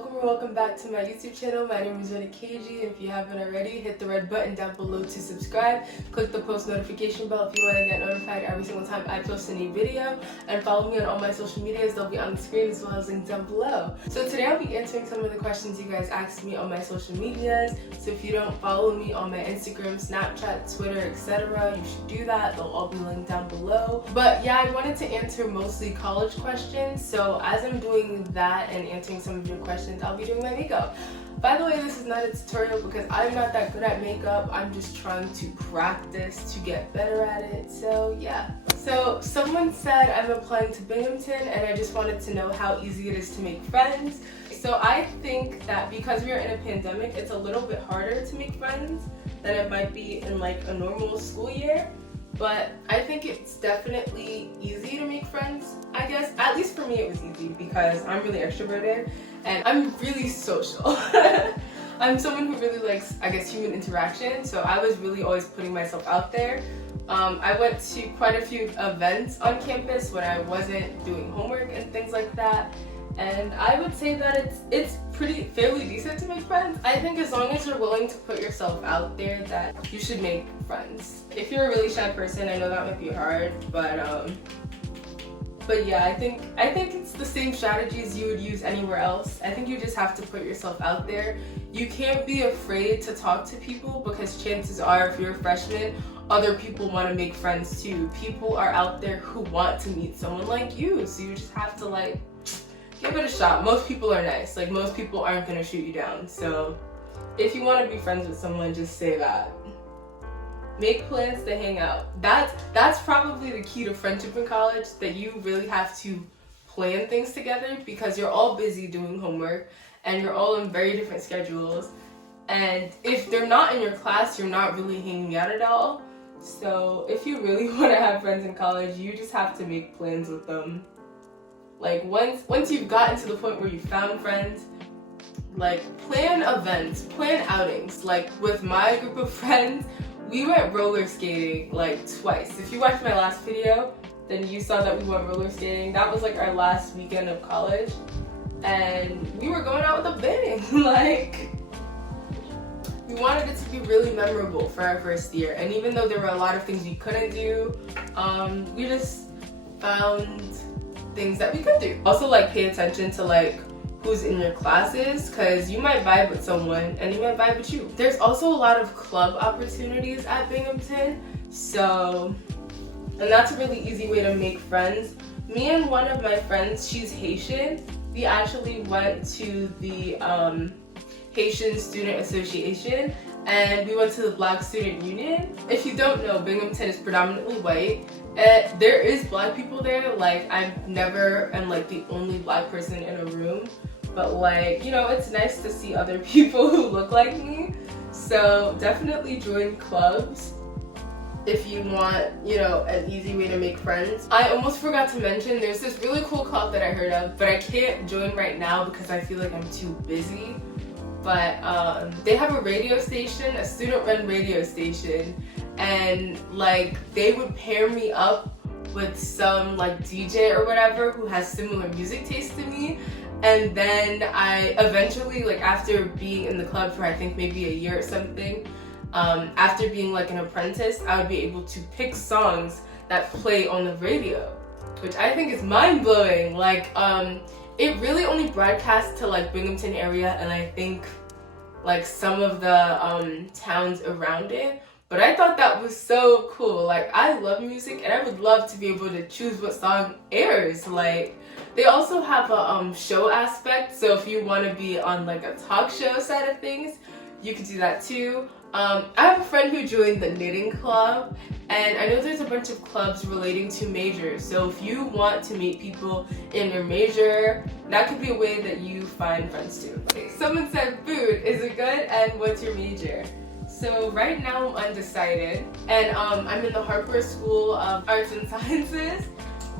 welcome or welcome back to my YouTube channel. My name is Renikeji, and if you haven't already, hit the red button down below to subscribe. Click the post notification bell if you want to get notified every single time I post a new video, and follow me on all my social medias. They'll be on the screen as well as linked down below. So today I'll be answering some of the questions you guys asked me on my social medias. So if you don't follow me on my Instagram, Snapchat, Twitter, etc., you should do that. They'll all be linked down below. But yeah, I wanted to answer mostly college questions. So as I'm doing that and answering some of your questions, I'll be doing my makeup. By the way, this is not a tutorial because I'm not that good at makeup. I'm just trying to practice to get better at it. So yeah. So someone said I'm applying to Binghamton and I just wanted to know how easy it is to make friends. So I think that because we are in a pandemic, it's a little bit harder to make friends than it might be in like a normal school year. But I think it's definitely easy to make friends, I guess. At least for me it was easy because I'm really extroverted and I'm really social. I'm someone who really likes, I guess, human interaction, so I was really always putting myself out there. I went to quite a few events on campus when I wasn't doing homework and things like that. And I would say that it's fairly decent to make friends. I think as long as you're willing to put yourself out there, that you should make friends. If you're a really shy person, I know that might be hard, but yeah, I think it's the same strategies you would use anywhere else. I think you just have to put yourself out there. You can't be afraid to talk to people because chances are, if you're a freshman, other people want to make friends too. People are out there who want to meet someone like you, so you just have to like give it a shot. Most people are nice. Like, most people aren't gonna shoot you down. So if you want to be friends with someone, just say that. Make plans to hang out. That's probably the key to friendship in college, that you really have to plan things together because you're all busy doing homework and you're all in very different schedules. And if they're not in your class, you're not really hanging out at all. So if you really want to have friends in college, you just have to make plans with them. Like, once you've gotten to the point where you found friends, like, plan events, plan outings. Like, with my group of friends, we went roller skating like twice. If you watched my last video, then you saw that we went roller skating. That was like our last weekend of college, and we were going out with a bang. Like, we wanted it to be really memorable for our first year, and even though there were a lot of things we couldn't do, we just found things that we could do. Also, like, pay attention to like who's in your classes, because you might vibe with someone and you might vibe with you. There's also a lot of club opportunities at Binghamton, so, and that's a really easy way to make friends. Me and one of my friends, she's Haitian, we actually went to the Haitian Student Association, and we went to the Black Student Union. If you don't know, Binghamton is predominantly white. There is black people there. Like, I never am like the only black person in a room, but like, you know, it's nice to see other people who look like me. So definitely join clubs if you want, you know, an easy way to make friends. I almost forgot to mention, there's this really cool club that I heard of, but I can't join right now because I feel like I'm too busy. But they have a radio station, a student-run radio station, and like, they would pair me up with some like DJ or whatever who has similar music taste to me. And then I eventually, like, after being in the club for I think maybe a year or something, after being like an apprentice, I would be able to pick songs that play on the radio, which I think is mind-blowing. Like, it really only broadcasts to like Binghamton area and I think like some of the towns around it. But I thought that was so cool. Like, I love music and I would love to be able to choose what song airs. Like, they also have a show aspect, so if you want to be on like a talk show side of things, you could do that too. I have a friend who joined the knitting club, and I know there's a bunch of clubs relating to majors, so if you want to meet people in your major, that could be a way that you find friends too. Okay, someone said food, is it good, and what's your major? So right now I'm undecided, and I'm in the Harper School of Arts and Sciences,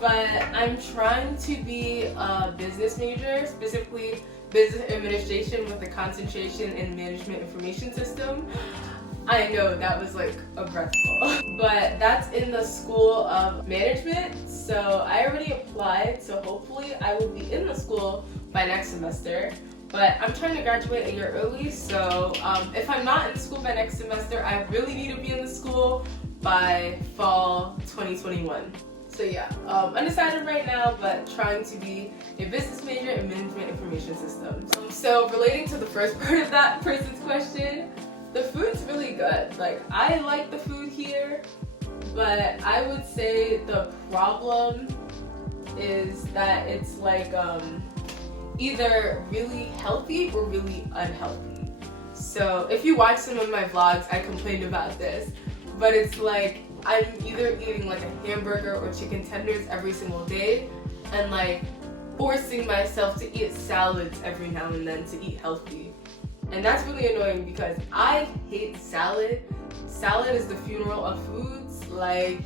but I'm trying to be a business major, specifically business administration with a concentration in management information system. I know that was like a breathful, but that's in the School of Management. So I already applied, so hopefully I will be in the school by next semester. But I'm trying to graduate a year early, so if I'm not in school by next semester, I really need to be in the school by fall 2021. So yeah, undecided right now, but trying to be a business major in management information systems. So relating to the first part of that person's question, the food's really good. Like, I like the food here, but I would say the problem is that it's like either really healthy or really unhealthy. So if you watch some of my vlogs, I complained about this, but it's like I'm either eating like a hamburger or chicken tenders every single day and like forcing myself to eat salads every now and then to eat healthy. And that's really annoying because I hate salad. Salad is the funeral of foods. Like,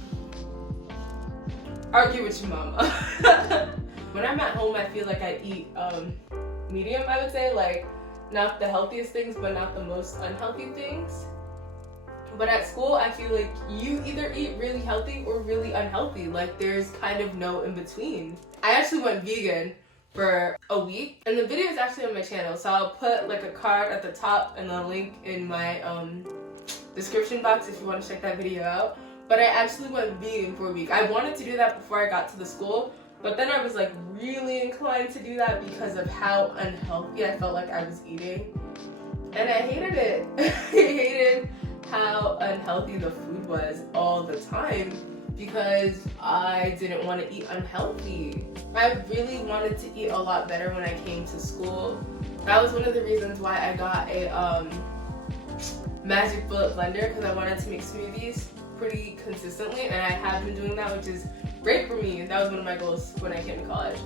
argue with your mama. When I'm at home, I feel like I eat medium, I would say. Like, not the healthiest things, but not the most unhealthy things. But at school, I feel like you either eat really healthy or really unhealthy. Like, there's kind of no in between. I actually went vegan for a week, and the video is actually on my channel, so I'll put like a card at the top and a link in my description box if you want to check that video out. But I actually went vegan for a week. I wanted to do that before I got to the school, but then I was like really inclined to do that because of how unhealthy I felt like I was eating, and I hated it. I hated how unhealthy the food was all the time because I didn't want to eat unhealthy. I really wanted to eat a lot better when I came to school. That was one of the reasons why I got a magic bullet blender, because I wanted to make smoothies pretty consistently, and I have been doing that, which is great for me. That was one of my goals when I came to college.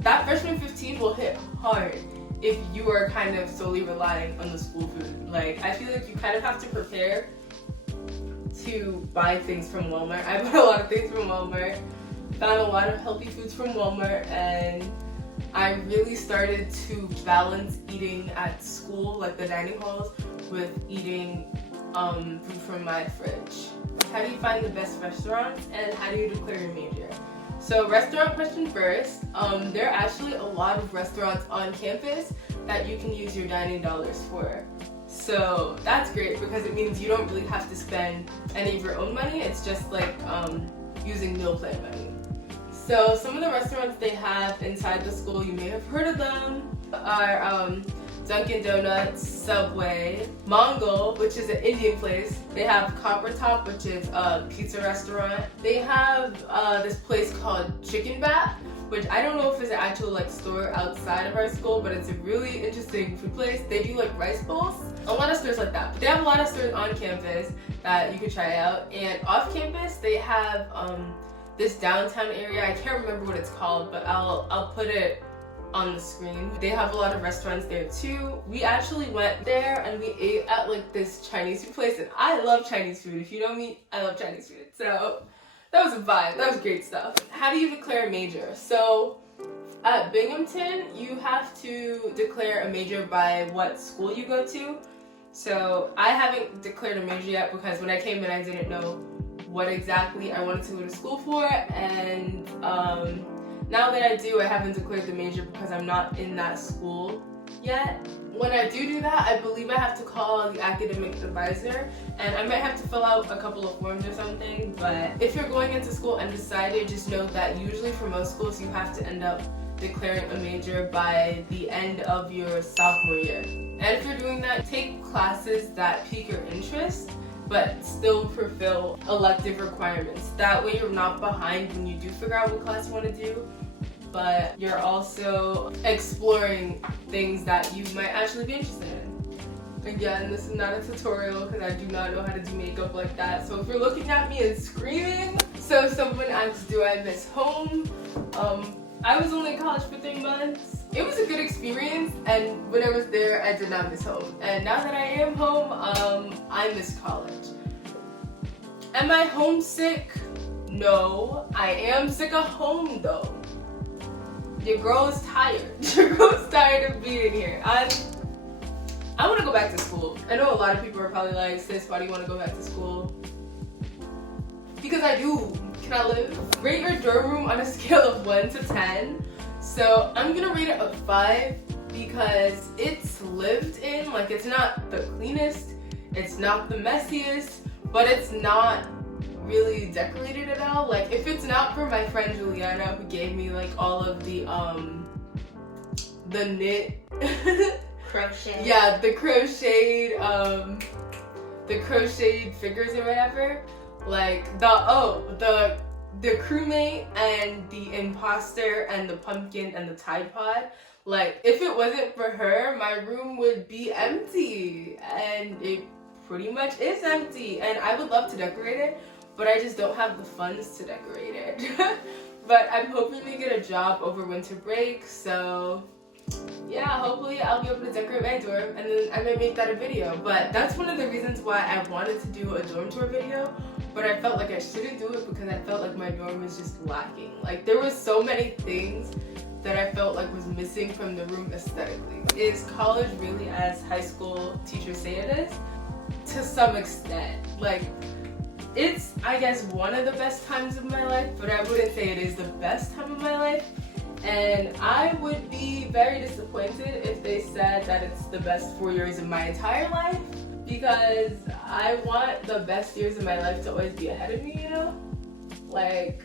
That freshman 15 will hit hard if you are kind of solely relying on the school food. Like, I feel like you kind of have to prepare to buy things from Walmart. I bought a lot of things from Walmart, found a lot of healthy foods from Walmart, and I really started to balance eating at school, like the dining halls, with eating food from my fridge. How do you find the best restaurants, and how do you declare your major? So restaurant question first. There are actually a lot of restaurants on campus that you can use your dining dollars for. So that's great because it means you don't really have to spend any of your own money. It's just like using meal plan money. So some of the restaurants they have inside the school, you may have heard of them, are Dunkin' Donuts, Subway, Mongol, which is an Indian place. They have Copper Top, which is a pizza restaurant. They have this place called Chicken Bat, which I don't know if it's an actual like store outside of our school, but it's a really interesting food place. They do like rice bowls. A lot of stores like that. But they have a lot of stores on campus that you can try out. And off campus, they have this downtown area. I can't remember what it's called, but I'll put it on the screen. They have a lot of restaurants there too. We actually went there and we ate at like this Chinese food place, and I love Chinese food. If you know me, I love Chinese food. So that was a vibe. That was great stuff. How do you declare a major? So at Binghamton, you have to declare a major by what school you go to. So I haven't declared a major yet because when I came in, I didn't know what exactly I wanted to go to school for, and now that I do, I haven't declared the major because I'm not in that school yet. When I do that, I believe I have to call the academic advisor, and I might have to fill out a couple of forms or something. But if you're going into school undecided, just know that usually for most schools, you have to end up declaring a major by the end of your sophomore year. And if you're doing that, take classes that pique your interest, but still fulfill elective requirements. That way you're not behind when you do figure out what class you want to do, but you're also exploring things that you might actually be interested in. Again, this is not a tutorial because I do not know how to do makeup like that. So if you're looking at me and screaming, so if someone asks, do I miss home? I was only in college for 3 months. It was a good experience, and when I was there, I did not miss home. And now that I am home, I miss college. Am I homesick? No. I am sick of home though. Your girl is tired. Your girl is tired of being here. I want to go back to school. I know a lot of people are probably like, sis, why do you want to go back to school? Because I do. Can I live? Rate your dorm room on a scale of 1 to 10. So I'm gonna rate it a 5 because it's lived in. Like, it's not the cleanest, it's not the messiest, but it's not really decorated at all. Like, if it's not for my friend Juliana, who gave me like all of the knit crochet. Yeah, the crocheted figures or whatever. Like the crewmate and the imposter and the pumpkin and the Tide Pod. Like, if it wasn't for her, my room would be empty, and it pretty much is empty. And I would love to decorate it, but I just don't have the funds to decorate it. But I'm hoping to get a job over winter break, so yeah, hopefully I'll be able to decorate my dorm, and then I might make that a video. But that's one of the reasons why I wanted to do a dorm tour video, but I felt like I shouldn't do it because I felt like my dorm was just lacking. Like, there was so many things that I felt like was missing from the room aesthetically. Is college really as high school teachers say it is? To some extent. Like, it's, I guess, one of the best times of my life, but I wouldn't say it is the best time of my life. And I would be very disappointed if they said that it's the best 4 years of my entire life, because I want the best years of my life to always be ahead of me, you know? Like,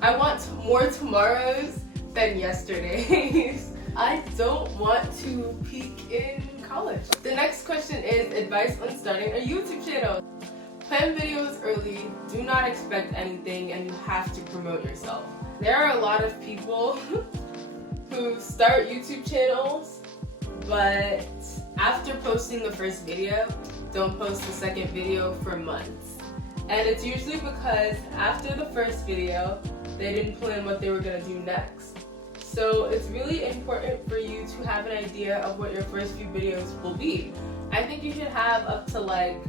I want more tomorrows than yesterdays. I don't want to peak in college. The next question is advice on starting a YouTube channel. Plan videos early, do not expect anything, and you have to promote yourself. There are a lot of people who start YouTube channels, but after posting the first video, don't post the second video for months. And it's usually because after the first video, they didn't plan what they were gonna do next. So it's really important for you to have an idea of what your first few videos will be. I think you should have up to like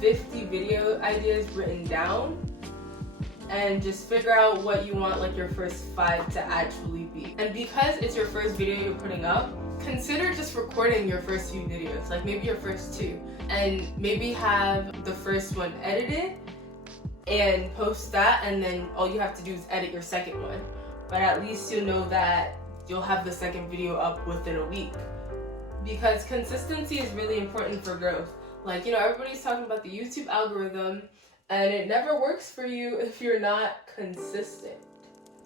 50 video ideas written down, and just figure out what you want like your first 5 to actually be. And because it's your first video you're putting up, consider just recording your first few videos, like maybe your first 2, and maybe have the first one edited and post that, and then all you have to do is edit your second one. But at least you'll know that you'll have the second video up within a week, because consistency is really important for growth. Like, you know, everybody's talking about the YouTube algorithm, and it never works for you if you're not consistent.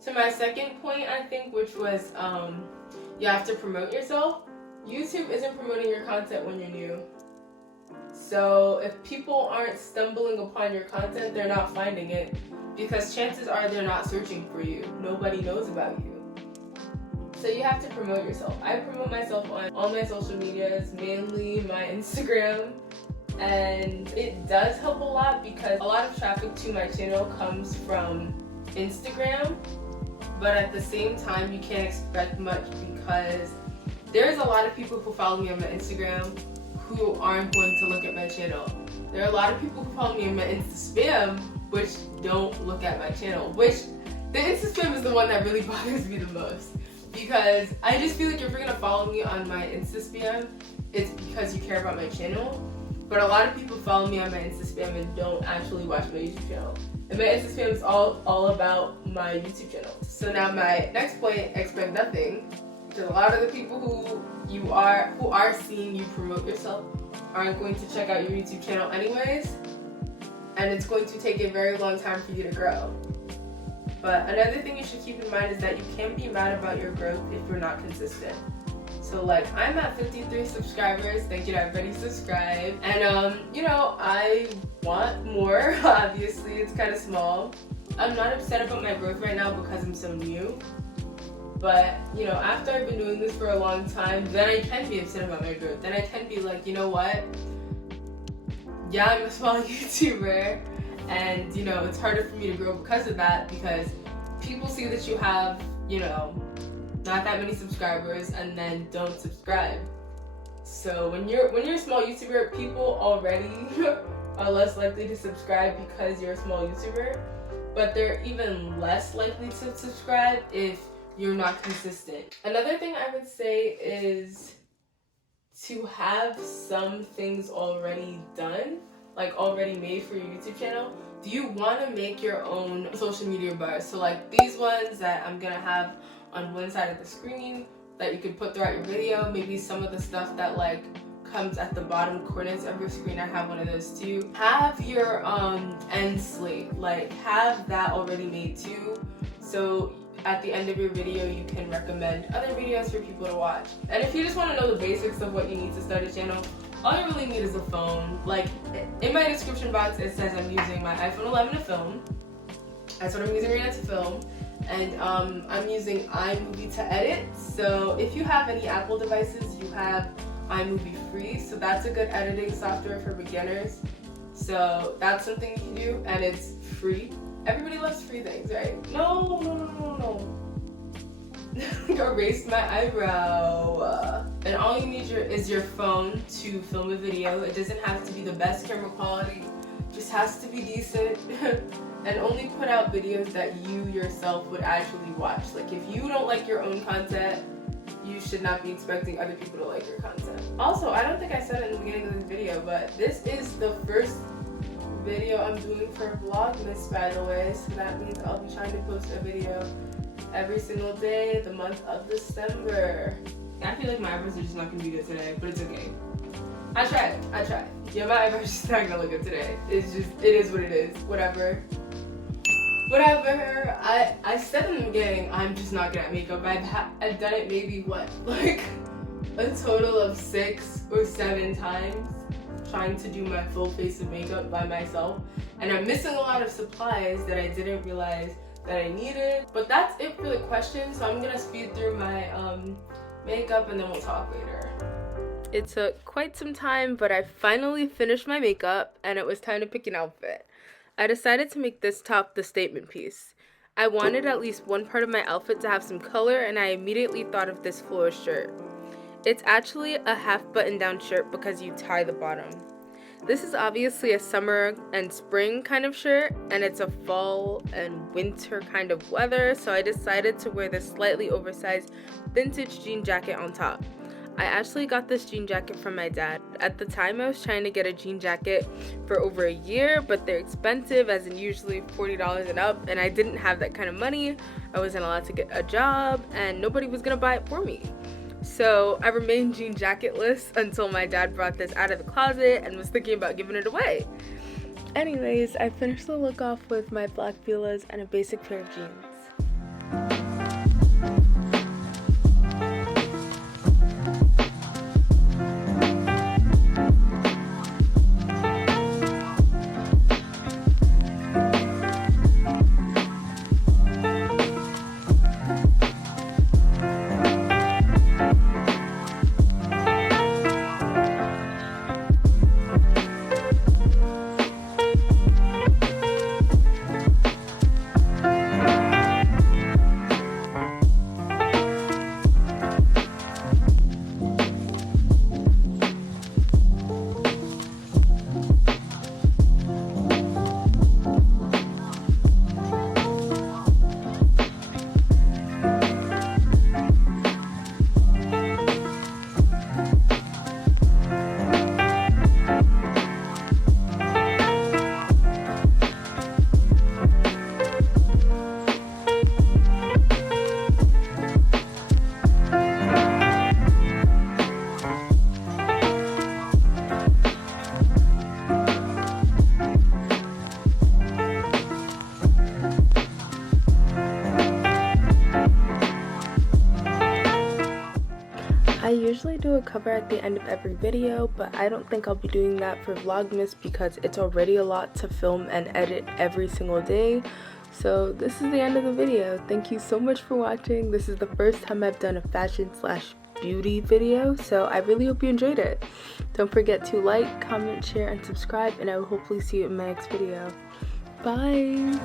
To my second point, I think, which was you have to promote yourself. YouTube isn't promoting your content when you're new. So if people aren't stumbling upon your content, they're not finding it, because chances are they're not searching for you. Nobody knows about you. So you have to promote yourself. I promote myself on all my social medias, mainly my Instagram. And it does help a lot because a lot of traffic to my channel comes from Instagram, but at the same time you can't expect much because there's a lot of people who follow me on my Instagram who aren't going to look at my channel. There are a lot of people who follow me on my Insta spam which don't look at my channel, which the Insta spam is the one that really bothers me the most, because I just feel like if you're gonna follow me on my Insta spam, it's because you care about my channel. But a lot of people follow me on my Insta spam and don't actually watch my YouTube channel. And my Insta spam is all about my YouTube channel. So now my next point, expect nothing. Because a lot of the people who are seeing you promote yourself aren't going to check out your YouTube channel anyways. And it's going to take a very long time for you to grow. But another thing you should keep in mind is that you can't be mad about your growth if you're not consistent. So like, I'm at 53 subscribers. Thank you to everybody who subscribed. And you know, I want more. Obviously, it's kind of small. I'm not upset about my growth right now because I'm so new. But you know, after I've been doing this for a long time, then I can be upset about my growth. Then I can be like, you know what? Yeah, I'm a small YouTuber, and you know, it's harder for me to grow because of that, because people see that you have, you know, not that many subscribers and then don't subscribe. So when you're a small YouTuber, people already are less likely to subscribe because you're a small YouTuber, but they're even less likely to subscribe if you're not consistent. Another thing I would say is to have some things already done, like already made for your YouTube channel. Do you want to make your own social media bars? So like these ones that I'm gonna have on one side of the screen that you can put throughout your video. Maybe some of the stuff that like comes at the bottom corners of your screen. I have one of those too. Have your end slate, like have that already made too, so at the end of your video you can recommend other videos for people to watch. And if you just want to know the basics of what you need to start a channel, all you really need is a phone. Like in my description box it says I'm using my iPhone 11 to film. That's what I'm using right now to film. And I'm using iMovie to edit. So if you have any Apple devices, you have iMovie free. So that's a good editing software for beginners. So that's something you can do, and it's free. Everybody loves free things, right? No. Erased my eyebrow. And all you need is your phone to film a video. It doesn't have to be the best camera quality. It just has to be decent. And only put out videos that you yourself would actually watch. Like if you don't like your own content, you should not be expecting other people to like your content. Also, I don't think I said it in the beginning of this video, but this is the first video I'm doing for VLOGMAS, by the way. So that means I'll be trying to post a video every single day the month of December. I feel like my eyebrows are just not gonna be good today, but it's okay. I tried. Yeah, my eyebrows are just not gonna look good today. It is what it is. Whatever. I said in the beginning, I'm just not good at makeup. I've done it maybe like a total of 6 or 7 times trying to do my full face of makeup by myself, and I'm missing a lot of supplies that I didn't realize that I needed. But that's it for the questions, so I'm gonna speed through my makeup and then we'll talk later. It took quite some time, but I finally finished my makeup and it was time to pick an outfit. I decided to make this top the statement piece. I wanted at least one part of my outfit to have some color, and I immediately thought of this floral shirt. It's actually a half button down shirt because you tie the bottom. This is obviously a summer and spring kind of shirt, and it's a fall and winter kind of weather, so I decided to wear this slightly oversized vintage jean jacket on top. I actually got this jean jacket from my dad. At the time, I was trying to get a jean jacket for over a year, but they're expensive, as in usually $40 and up, and I didn't have that kind of money. I wasn't allowed to get a job, and nobody was gonna buy it for me. So I remained jean jacketless until my dad brought this out of the closet and was thinking about giving it away. Anyways, I finished the look off with my black Fila's and a basic pair of jeans. I usually do a cover at the end of every video, but I don't think I'll be doing that for Vlogmas because it's already a lot to film and edit every single day. So this is the end of the video. Thank you so much for watching. This is the first time I've done a fashion/beauty video, so I really hope you enjoyed it. Don't forget to like, comment, share, and subscribe, and I will hopefully see you in my next video. Bye!